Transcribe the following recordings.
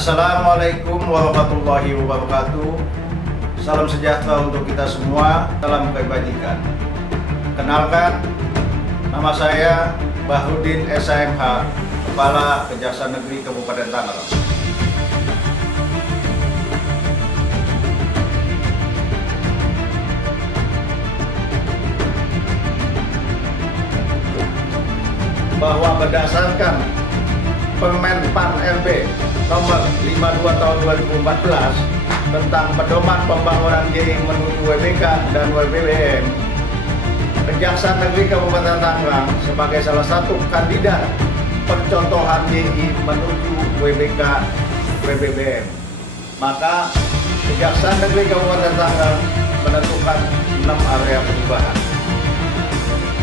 Assalamualaikum warahmatullahi wabarakatuh. Salam sejahtera untuk kita semua, salam kebajikan. Kenalkan, nama saya Bahrudin SHMH, Kepala Kejaksaan Negeri Kabupaten Tangerang. Bahwa berdasarkan Permen PAN RB nomor 52 tahun 2014 tentang pedoman pembangunan JI menuju WBK dan WBBM, Kejaksaan Negeri Kabupaten Tangerang sebagai salah satu kandidat percontohan JI menuju WBK WBBM, maka Kejaksaan Negeri Kabupaten Tangerang menentukan 6 area perubahan.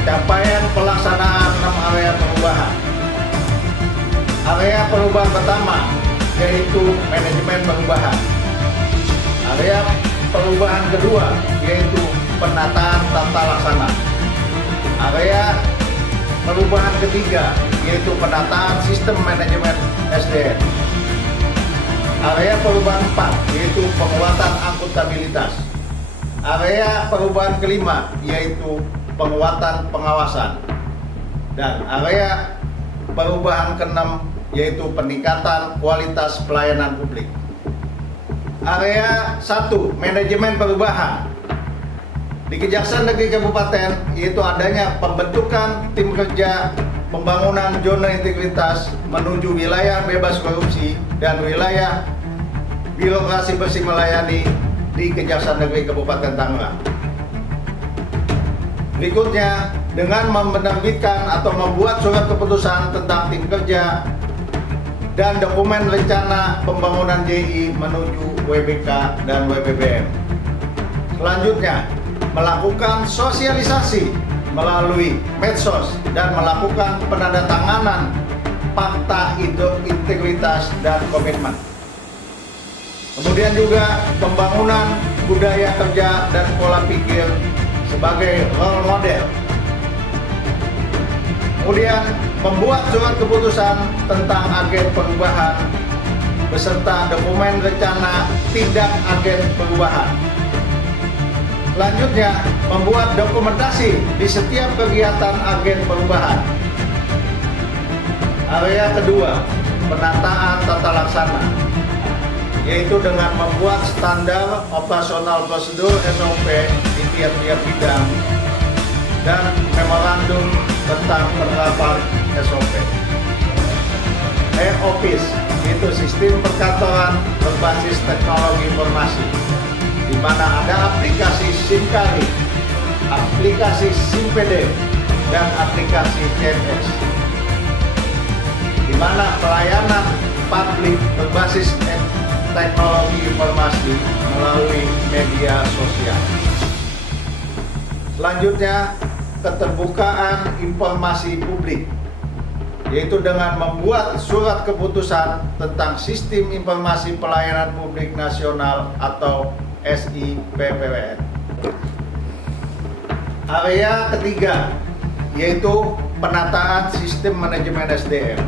Capaian pelaksanaan 6 area perubahan. Area perubahan pertama yaitu manajemen perubahan. Area perubahan kedua yaitu penataan tata laksana. Area perubahan ketiga yaitu penataan sistem manajemen SDM. Area perubahan 4 yaitu penguatan akuntabilitas. Area perubahan kelima yaitu penguatan pengawasan. Dan area perubahan keenam yaitu peningkatan kualitas pelayanan publik. Area 1, manajemen perubahan. Di Kejaksaan Negeri Kabupaten yaitu adanya pembentukan tim kerja pembangunan zona integritas menuju wilayah bebas korupsi dan wilayah birokrasi bersih melayani di Kejaksaan Negeri Kabupaten Tangerang. Berikutnya, dengan menerbitkan atau membuat surat keputusan tentang tim kerja dan dokumen rencana pembangunan JI menuju WBK dan WBBM. Selanjutnya, melakukan sosialisasi melalui medsos dan melakukan penandatanganan fakta integritas dan komitmen. Kemudian juga pembangunan budaya kerja dan pola pikir sebagai role model. Kemudian membuat surat keputusan tentang agen perubahan beserta dokumen rencana tindak agen perubahan. Selanjutnya, membuat dokumentasi di setiap kegiatan agen perubahan. Area kedua, penataan tata laksana, yaitu dengan membuat standar operasional prosedur SOP di tiap-tiap bidang dan memorandum tentang penerapan SOP. E-Office itu sistem perkantoran berbasis teknologi informasi, di mana ada aplikasi SIMKARI, aplikasi SIMPD, dan aplikasi CMS, di mana pelayanan publik berbasis teknologi informasi melalui media sosial. Selanjutnya, keterbukaan informasi publik, yaitu dengan membuat surat keputusan tentang Sistem Informasi Pelayanan Publik Nasional atau SIPPN. Area ketiga yaitu penataan sistem manajemen SDM,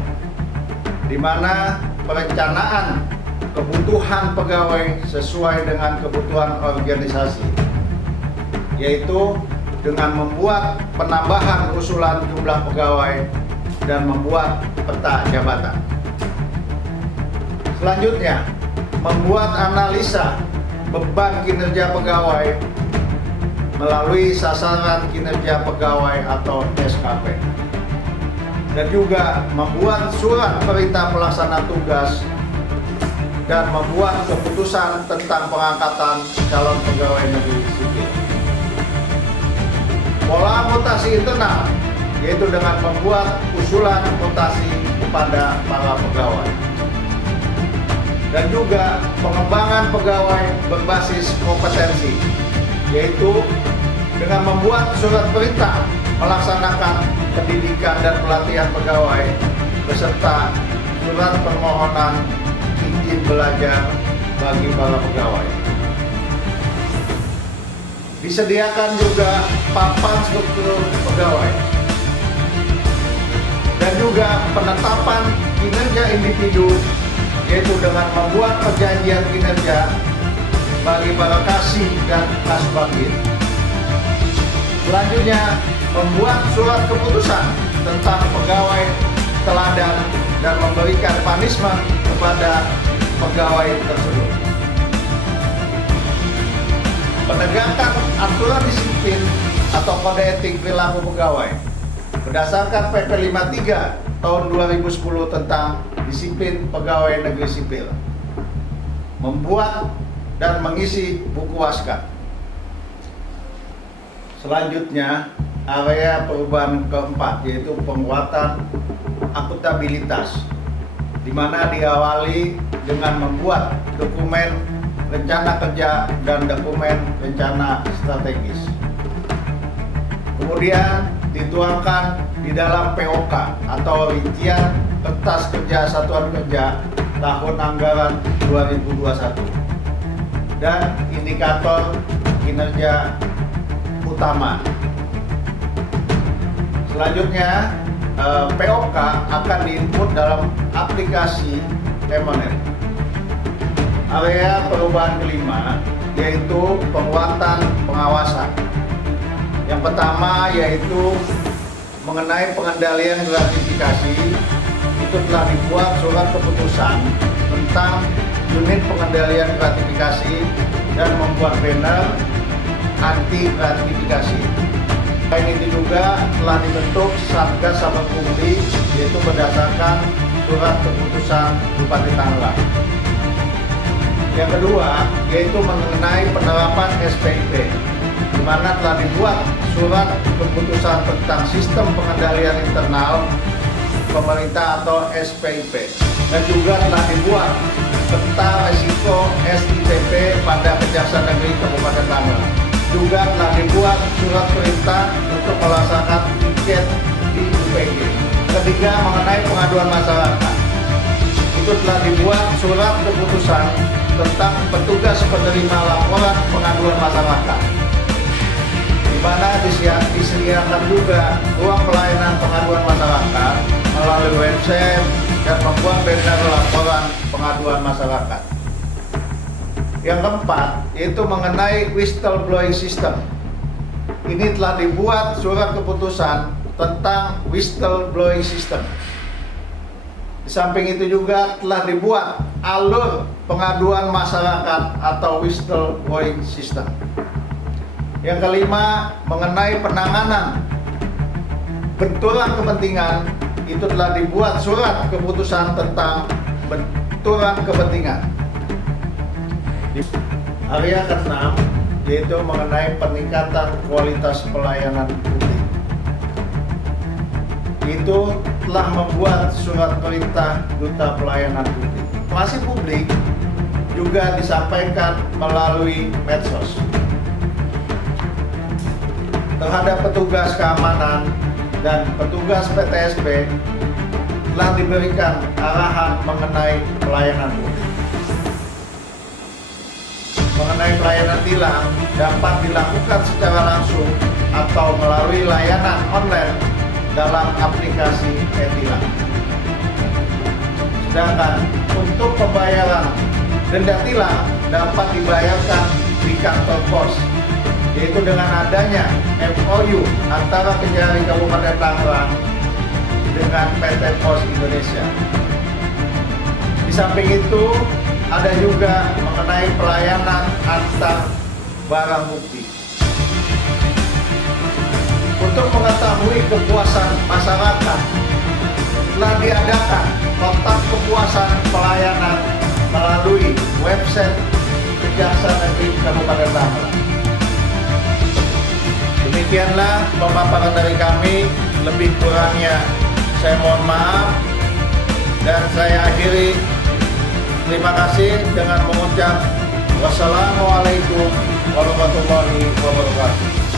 di mana perencanaan kebutuhan pegawai sesuai dengan kebutuhan organisasi, yaitu dengan membuat penambahan usulan jumlah pegawai dan membuat peta jabatan. Selanjutnya, membuat analisa beban kinerja pegawai melalui sasaran kinerja pegawai atau SKP. Dan juga membuat surat perintah pelaksana tugas dan membuat keputusan tentang pengangkatan calon pegawai negeri sipil. Pola mutasi internal, yaitu dengan membuat usulan mutasi kepada para pegawai. Dan juga pengembangan pegawai berbasis kompetensi, yaitu dengan membuat surat perintah melaksanakan pendidikan dan pelatihan pegawai beserta surat permohonan izin belajar bagi para pegawai. Disediakan juga papan struktur pegawai dan juga penetapan kinerja individu yaitu dengan membuat perjanjian kinerja bagi para kasih dan kasbagir. Selanjutnya, membuat surat keputusan tentang pegawai teladan dan memberikan punishment kepada pegawai tersebut. Penegakan aturan disiplin atau kode etik perilaku pegawai berdasarkan PP 53 tahun 2010 tentang disiplin pegawai negeri sipil. Membuat dan mengisi buku waska. Selanjutnya, area perubahan keempat yaitu penguatan akuntabilitas, di mana diawali dengan membuat dokumen rencana kerja dan dokumen rencana strategis. Kemudian dituangkan di dalam POK atau rincian kertas kerja satuan kerja tahun anggaran 2021 dan indikator kinerja utama. Selanjutnya, POK akan diinput dalam aplikasi Emonet. Area perubahan kelima yaitu penguatan pengawasan. Yang pertama yaitu mengenai pengendalian gratifikasi, itu telah dibuat surat keputusan tentang unit pengendalian gratifikasi dan membuat banner anti gratifikasi. Selain itu juga telah dibentuk Satgas Saber Pungli, yaitu berdasarkan surat keputusan Bupati Tangerang. Yang kedua yaitu mengenai penerapan SPIP, di mana telah dibuat surat keputusan tentang sistem pengendalian internal pemerintah atau SPIP, dan juga telah dibuat peta risiko SITP pada Kejaksaan Negeri Kabupaten Tangerang. Juga telah dibuat surat perintah untuk melaksanakan tiket di UPG. Ketiga, mengenai pengaduan masyarakat, itu telah dibuat surat keputusan tentang petugas penerima laporan pengaduan masyarakat, di mana disediakan juga ruang pelayanan pengaduan masyarakat melalui website dan membuat banner laporan pengaduan masyarakat. Yang keempat yaitu mengenai whistleblowing system. Ini telah dibuat surat keputusan tentang whistleblowing system. Di samping itu juga telah dibuat alur pengaduan masyarakat atau whistleblowing system. Yang kelima, mengenai penanganan benturan kepentingan, itu telah dibuat surat keputusan tentang benturan kepentingan. Area ke-6 yaitu mengenai peningkatan kualitas pelayanan publik. Itu telah membuat surat perintah Duta Pelayanan Publik. Informasi publik juga disampaikan melalui medsos. Terhadap petugas keamanan dan petugas PTSP telah diberikan arahan mengenai pelayanan publik. Mengenai pelayanan tilang dapat dilakukan secara langsung atau melalui layanan online dalam aplikasi e-tilang. Sedangkan untuk pembayaran denda tilang dapat dibayarkan di kantor pos, yaitu dengan adanya MOU antara Kejari Kabupaten Tangerang dengan PT Pos Indonesia. Di samping itu ada juga mengenai pelayanan antar barang bukti. Untuk mengetahui kepuasan masyarakat, telah diadakan kotak kepuasan pelayanan melalui website Kejaksaan Negeri Kabupaten Tangerang. Demikianlah pemaparan dari kami, lebih kurangnya saya mohon maaf dan saya akhiri. Terima kasih dengan mengucap wassalamualaikum warahmatullahi wabarakatuh.